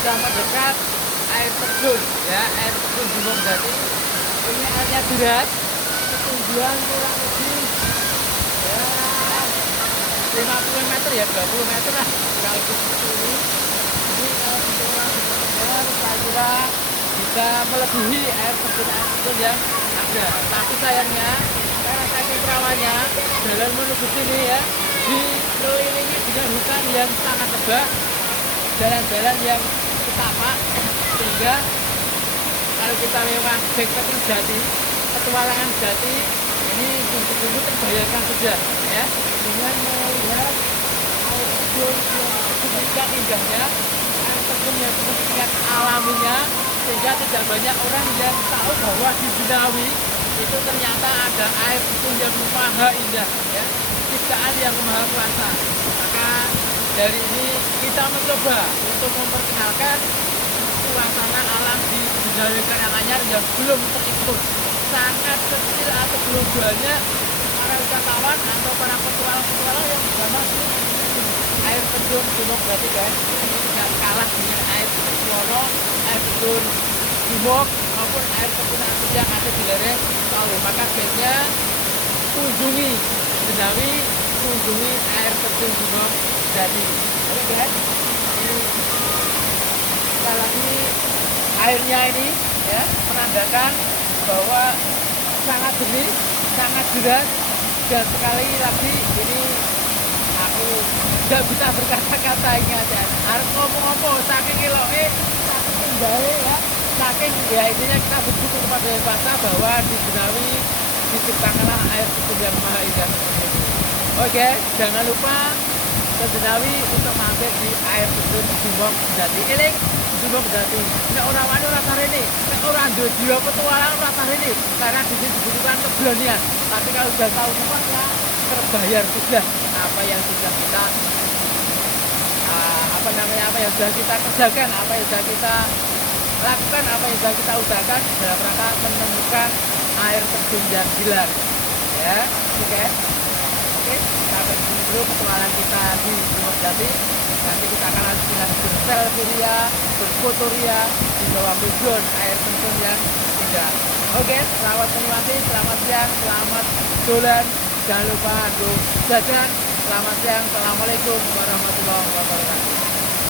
sudah mendekat air terjun ya, air terjun Gunung Jati. Ini airnya deras, ketinggian kurang lebih ya 50 meter ya, 20 meter lah kurang lebih seperti ini. Jadi kalau untuk orang benar saya kira bisa melebihi air terjun yang ada. Tapi sayangnya karena saking rawannya jalan menuju sini ya dikelilingi dengan hutan yang sangat lebat, jalan-jalan yang setapak, sehingga kalau kita lewat backpacking Jati, petualangan Jati, ini sungguh-sungguh terbayarkan sudah ya dengan melihat air terjun yang demikian indahnya, air terjun yang demikian alaminya, sehingga tidak banyak orang yang tahu bahwa di Binawi itu ternyata ada air terjun yang maha indah ya, ciptaan yang maha kuasa. Maka dari ini kita mencoba untuk memperkenalkan suasana alam di Binawi Karananyar yang belum terekspos, sangat kecil atau belum banyak para wisatawan atau para petualang yang bersama di air terjun Gunung Jati guys. Ini tidak kalah dengan air terjun Wono, air terjun Gumok maupun air terjun yang ada di lereng Palu. Maka sebaiknya kunjungi Binawi, kunjungi air terjun Gunung Jati. Oke guys, ini sekali lagi airnya ini ya menandakan bahwa sangat jernih, sangat deras, dan sekali lagi ini aku tidak bisa berkata-kata ini aja. Harus ngomong-ngomong saking eloke, saking indahnya ya, saking ya intinya kita bersyukur kepada Yang Kuasa bahwa di Binawi diciptakanlah air terjun yang maha indah seperti ini. Oke, jangan lupa ke Binawi untuk mampir di air terjun Gunung Jati. Eling Gunung Jati. Nek ora wani ora sarene, nek ora duwe jiwa petualang ora sarene, karena di sini dibutuhkan keberanian. Tapi kalau sudah tahu tempatnya, terbayar sudah apa yang sudah kita apa yang sudah kita kerjakan, apa yang sudah kita lakukan, apa yang sudah kita usahakan dalam rangka menemukan air terjun yang hilang. Ya, oke. Oke, sampai di sini dulu petualangan kita di Gunung Jati. Nanti kita akan lanjut dengan berselfie, berfotoria di bawah bidon air terjun yang indah. Oke, selamat menikmati, selamat siang, selamat dolan. Jangan lupa untuk jajan. Selamat siang, assalamualaikum warahmatullahi wabarakatuh.